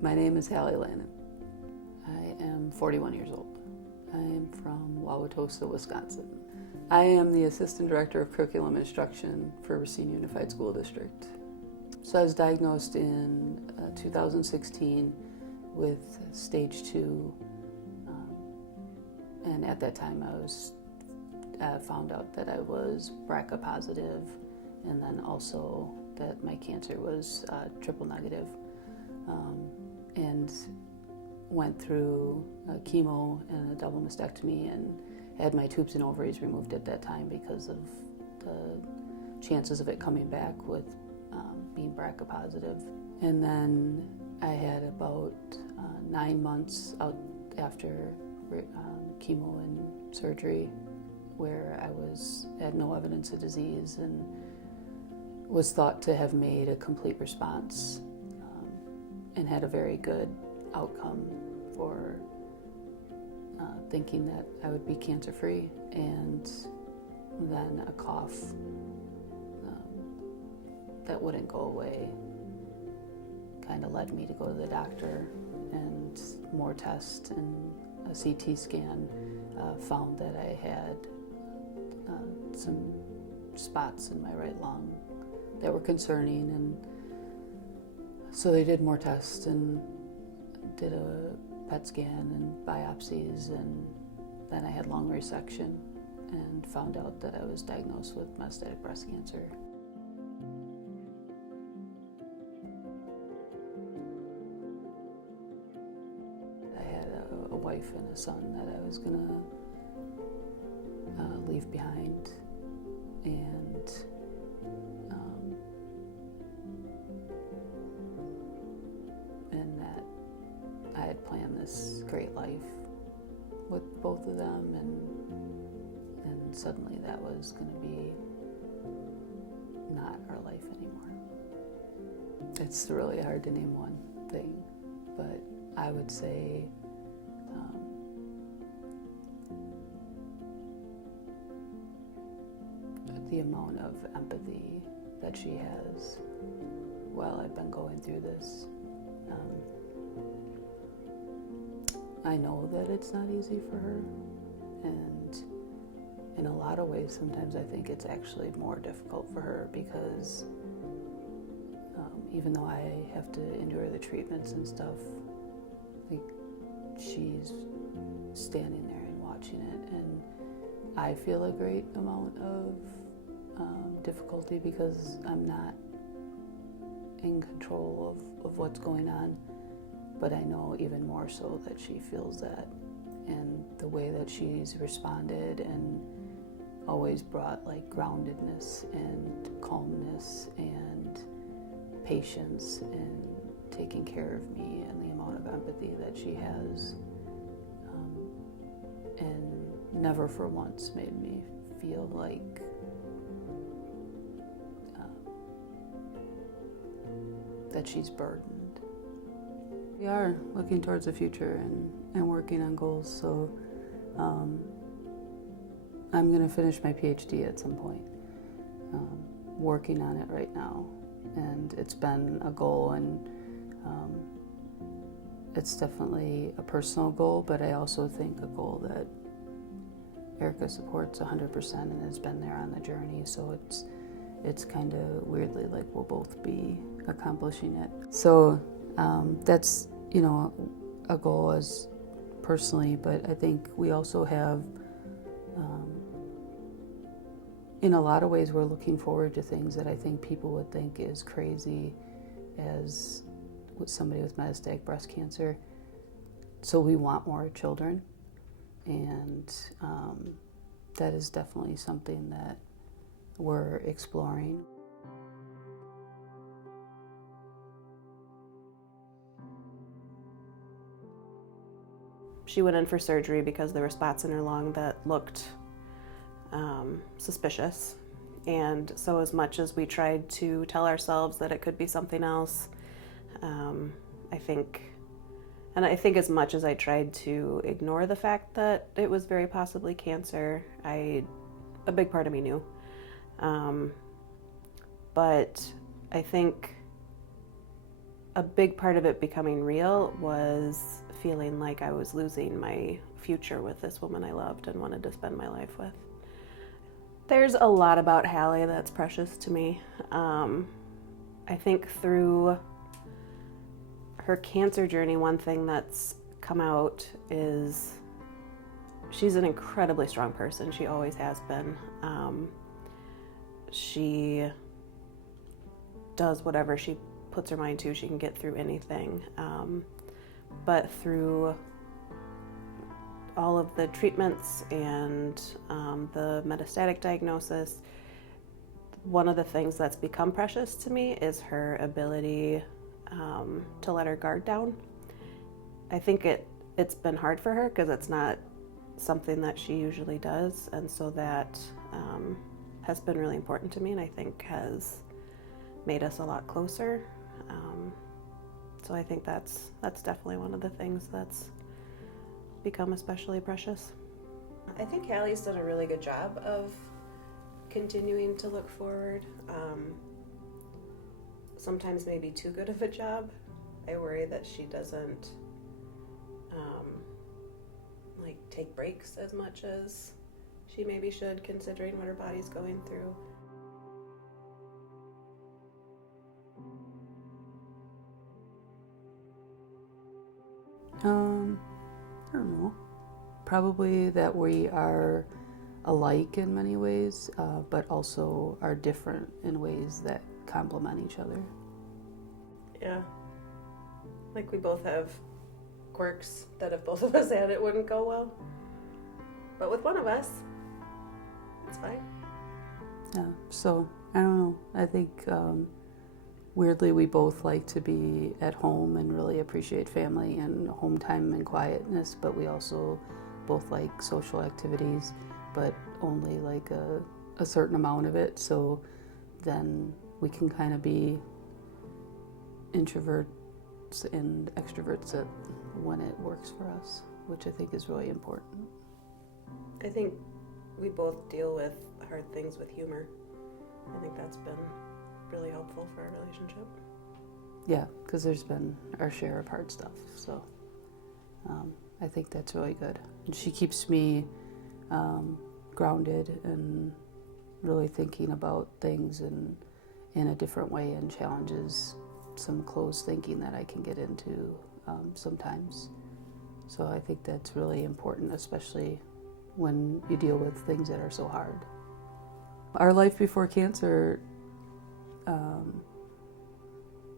My name is Halli. I am 41 years old. I am from Wauwatosa, Wisconsin. I am the Assistant Director of Curriculum Instruction for Racine Unified School District. So I was diagnosed in 2016 with stage 2, and at that time I found out that I was BRCA positive, and then also that my cancer was triple negative, and went through chemo and a double mastectomy and had my tubes and ovaries removed at that time because of the chances of it coming back with being BRCA positive. And then I had about 9 months out after chemo and surgery where I had no evidence of disease and was thought to have made a complete response, and had a very good outcome for thinking that I would be cancer-free. And then a cough that wouldn't go away kind of led me to go to the doctor, and more tests and a CT scan found that I had some spots in my right lung that were concerning, and so they did more tests and did a PET scan and biopsies, and then I had lung resection and found out that I was diagnosed with metastatic breast cancer. I had a wife and a son that I was gonna leave behind, and that I had planned this great life with both of them, and suddenly that was going to be not our life anymore. It's really hard to name one thing, but I would say the amount of empathy that she has while I've been going through this. I know that it's not easy for her, and in a lot of ways sometimes I think it's actually more difficult for her because even though I have to endure the treatments and stuff, like, she's standing there and watching it, and I feel a great amount of difficulty because I'm not in control of what's going on, but I know even more so that she feels that, and the way that she's responded and always brought like groundedness and calmness and patience and taking care of me, and the amount of empathy that she has, and never for once made me feel like that she's burdened. We are looking towards the future and working on goals, so I'm going to finish my PhD at some point. Working on it right now, and it's been a goal, and it's definitely a personal goal, but I also think a goal that Erica supports 100% and has been there on the journey, so it's kind of weirdly like we'll both be accomplishing it. So that's, a goal as personally, but I think we also have, in a lot of ways, we're looking forward to things that I think people would think is crazy as with somebody with metastatic breast cancer. So we want more children, and that is definitely something that we're exploring. She went in for surgery because there were spots in her lung that looked suspicious. And so as much as we tried to tell ourselves that it could be something else, I think as much as I tried to ignore the fact that it was very possibly cancer, a big part of me knew. But I think a big part of it becoming real was feeling like I was losing my future with this woman I loved and wanted to spend my life with. There's a lot about Halli that's precious to me. I think through her cancer journey, one thing that's come out is she's an incredibly strong person. She always has been. She does whatever she puts her mind to. She can get through anything. But through all of the treatments and the metastatic diagnosis, one of the things that's become precious to me is her ability to let her guard down. I think it's been hard for her because it's not something that she usually does, and so that has been really important to me, and I think has made us a lot closer. So I think that's definitely one of the things that's become especially precious. I think Hallie's done a really good job of continuing to look forward. Sometimes maybe too good of a job. I worry that she doesn't take breaks as much as she maybe should, considering what her body's going through. I don't know. Probably that we are alike in many ways, but also are different in ways that complement each other. Yeah. Like we both have quirks that if both of us had it wouldn't go well. But with one of us, it's fine. Yeah, so I don't know. I think weirdly we both like to be at home and really appreciate family and home time and quietness, but we also both like social activities, but only like a certain amount of it. So then we can kind of be introverts and extroverts when it works for us, which I think is really important. I think we both deal with hard things with humor. I think that's been really helpful for our relationship. Yeah, because there's been our share of hard stuff, so I think that's really good. And she keeps me grounded and really thinking about things in a different way, and challenges some closed thinking that I can get into sometimes. So I think that's really important, especially when you deal with things that are so hard. Our life before cancer,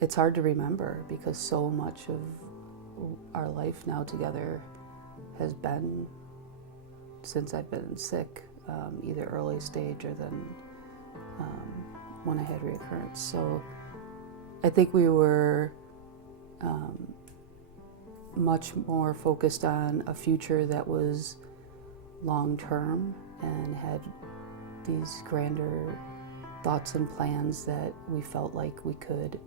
it's hard to remember because so much of our life now together has been since I've been sick, either early stage or then when I had recurrence. So I think we were much more focused on a future that was long-term and had these grander thoughts and plans that we felt like we could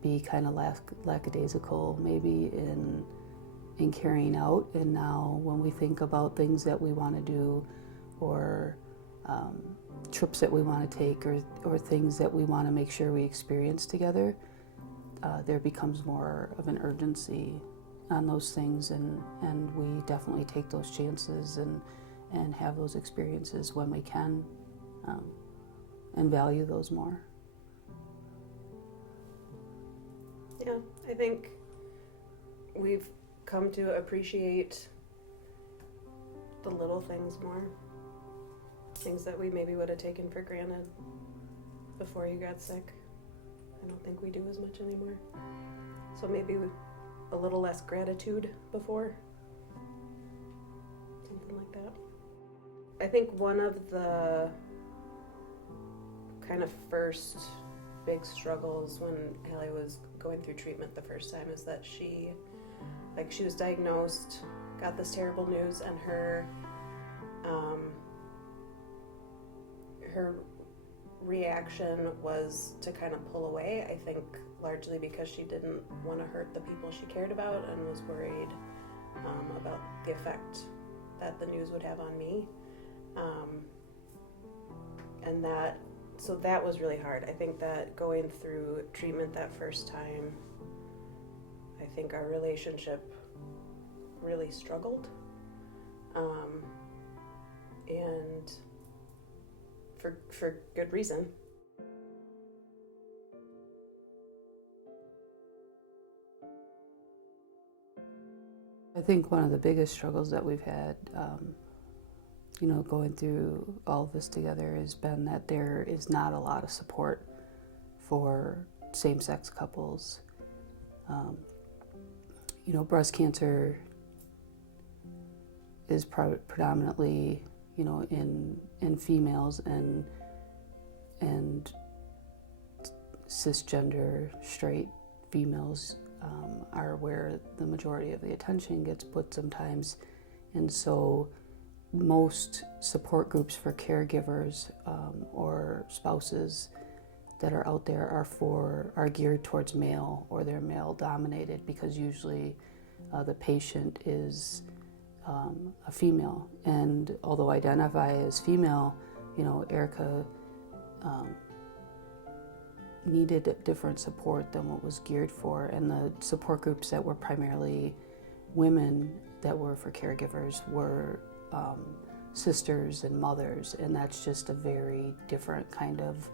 be kind of lackadaisical maybe in carrying out. And now when we think about things that we want to do, or trips that we want to take, or things that we want to make sure we experience together, there becomes more of an urgency on those things, and we definitely take those chances and have those experiences when we can, and value those more. Yeah, I think we've come to appreciate the little things more. Things that we maybe would have taken for granted before you got sick. I don't think we do as much anymore. So maybe a little less gratitude before. Something like that. I think one of the kind of first big struggles when Halli was going through treatment the first time is that she was diagnosed, got this terrible news, and her reaction was to kind of pull away, I think largely because she didn't want to hurt the people she cared about and was worried about the effect that the news would have on me. So that was really hard. I think that going through treatment that first time think our relationship really struggled, and for good reason. I think one of the biggest struggles that we've had, going through all of this together has been that there is not a lot of support for same-sex couples. Breast cancer is predominantly, in females, and cisgender straight females are where the majority of the attention gets put sometimes. And so most support groups for caregivers or spouses that are out there are geared towards male, or they're male dominated, because usually the patient is a female. And although identify as female, Erica needed different support than what was geared for. And the support groups that were primarily women that were for caregivers were sisters and mothers, and that's just a very different kind of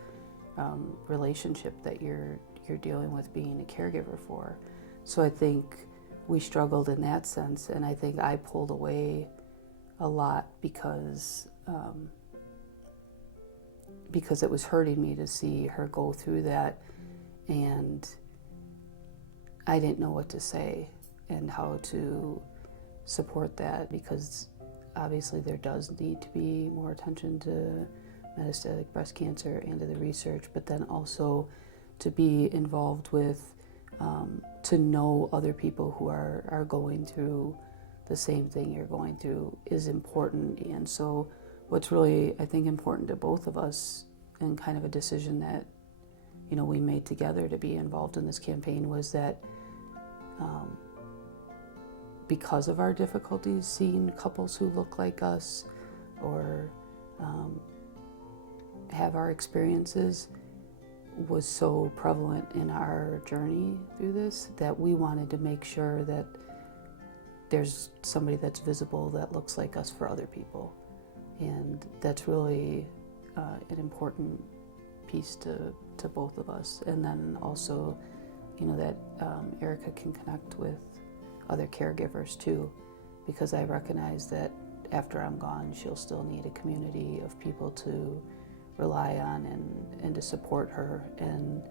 relationship that you're dealing with being a caregiver for. So I think we struggled in that sense, and I think I pulled away a lot because it was hurting me to see her go through that, and I didn't know what to say and how to support that, because obviously there does need to be more attention to metastatic breast cancer and to the research, but then also to be involved with, to know other people who are going through the same thing you're going through is important. And so what's really, I think, important to both of us, and kind of a decision that, we made together to be involved in this campaign, was that because of our difficulties seeing couples who look like us or have our experiences was so prevalent in our journey through this, that we wanted to make sure that there's somebody that's visible that looks like us for other people. And that's really an important piece to both of us. And then also, that Erica can connect with other caregivers too, because I recognize that after I'm gone, she'll still need a community of people to rely on and to support her. And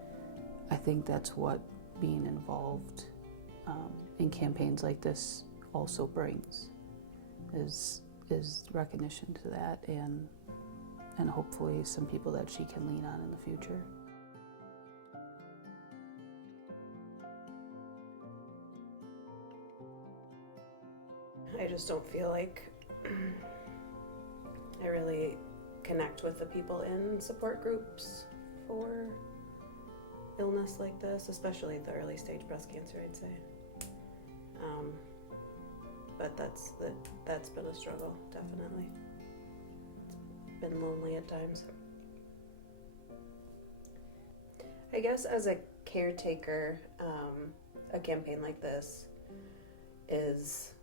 I think that's what being involved in campaigns like this also brings, is recognition to that, and hopefully some people that she can lean on in the future. I just don't feel like I really connect with the people in support groups for illness like this, especially the early stage breast cancer, I'd say. But that's been a struggle, definitely. It's been lonely at times. I guess as a caretaker, a campaign like this is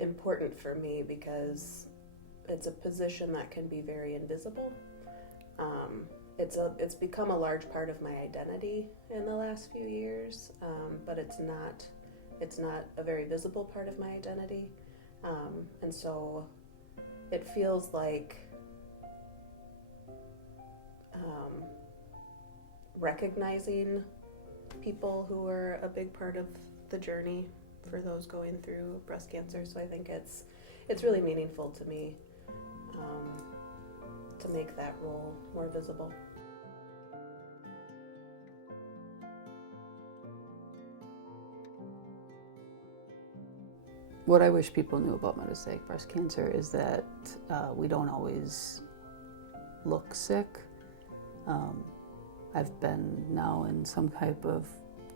important for me because it's a position that can be very invisible. It's become a large part of my identity in the last few years, but it's not a very visible part of my identity, and so it feels like recognizing people who are a big part of the journey for those going through breast cancer. So I think it's really meaningful to me to make that role more visible. What I wish people knew about metastatic breast cancer is that we don't always look sick. I've been now in some type of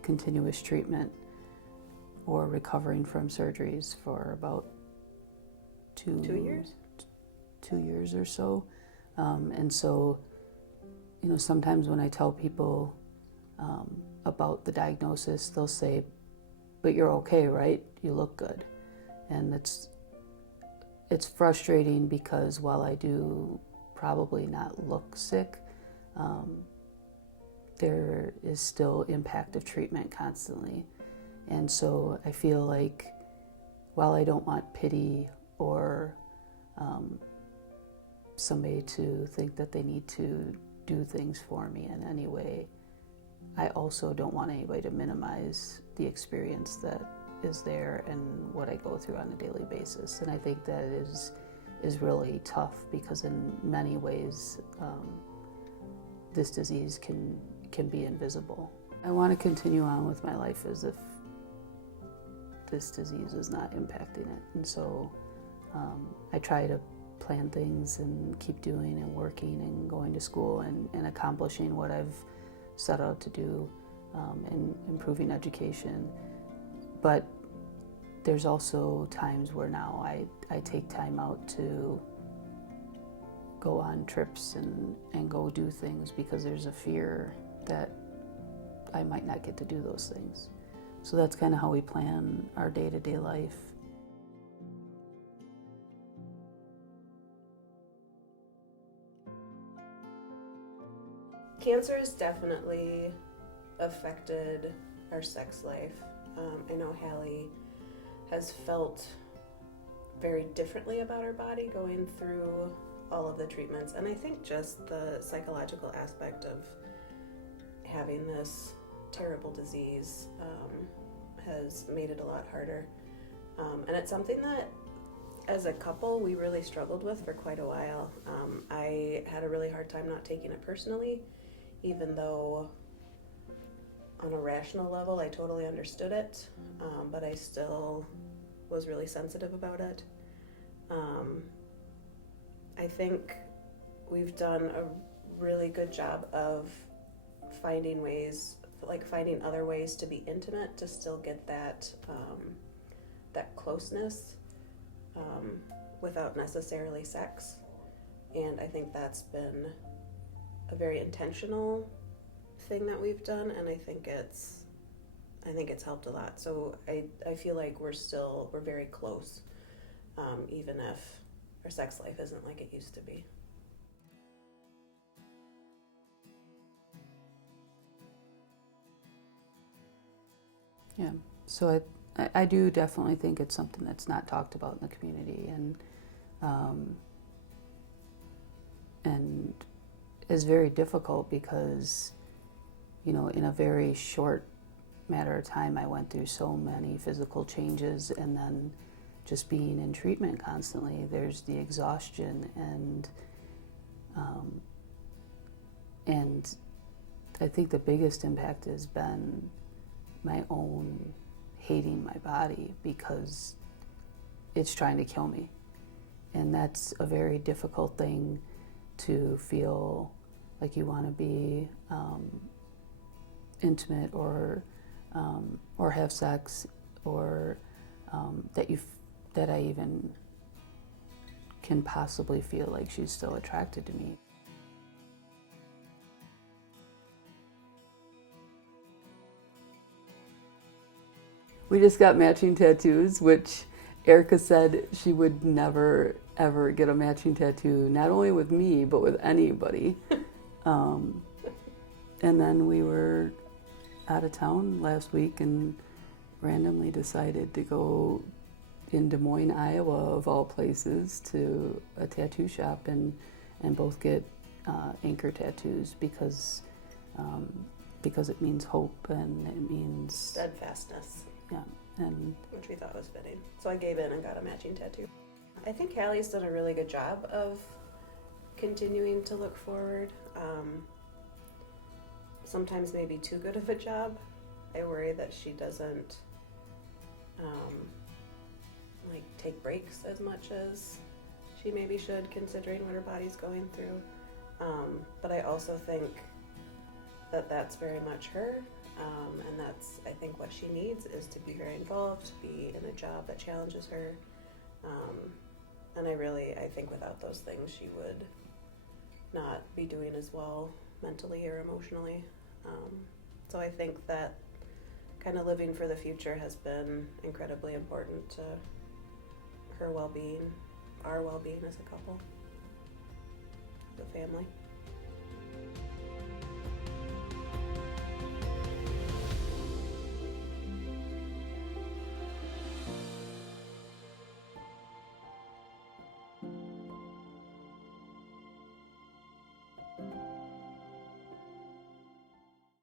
continuous treatment or recovering from surgeries for about 2 years? 2 years or so. And so, sometimes when I tell people about the diagnosis, they'll say, but you're okay, right? You look good. And it's frustrating because while I do probably not look sick, there is still impact of treatment constantly. And so I feel like while I don't want pity or somebody to think that they need to do things for me in any way, I also don't want anybody to minimize the experience that is there and what I go through on a daily basis. And I think that is really tough because in many ways this disease can be invisible. I want to continue on with my life as if this disease is not impacting it. And so I try to plan things and keep doing and working and going to school and accomplishing what I've set out to do and improving education. But there's also times where now I take time out to go on trips and go do things because there's a fear that I might not get to do those things. So that's kind of how we plan our day-to-day life. Cancer has definitely affected our sex life. I know Halli has felt very differently about her body going through all of the treatments, and I think just the psychological aspect of having this terrible disease has made it a lot harder. And it's something that as a couple we really struggled with for quite a while. I had a really hard time not taking it personally, even though on a rational level I totally understood it, but I still was really sensitive about it. I think we've done a really good job of finding other ways to be intimate, to still get that closeness without necessarily sex. And I think that's been a very intentional thing that we've done, and I think it's helped a lot. So I feel like we're very close, even if our sex life isn't like it used to be. Yeah, so I do definitely think it's something that's not talked about in the community, and is very difficult because, in a very short matter of time I went through so many physical changes, and then just being in treatment constantly, there's the exhaustion and I think the biggest impact has been my own hating my body because it's trying to kill me. And that's a very difficult thing to feel like you want to be intimate or have sex, or that I even can possibly feel like she's still attracted to me. We just got matching tattoos, which Erica said she would never, ever get a matching tattoo, not only with me, but with anybody. And then we were out of town last week and randomly decided to go in Des Moines, Iowa, of all places, to a tattoo shop and both get anchor tattoos because it means hope and it means steadfastness. Yeah, and which we thought was fitting. So I gave in and got a matching tattoo. I think Halli's done a really good job of continuing to look forward. Sometimes maybe too good of a job. I worry that she doesn't take breaks as much as she maybe should, considering what her body's going through. But I also think that that's very much her. And that's, I think, what she needs is to be very involved, to be in a job that challenges her. And I think without those things, she would not be doing as well mentally or emotionally. So I think that kind of living for the future has been incredibly important to her well-being, our well-being as a couple, the family.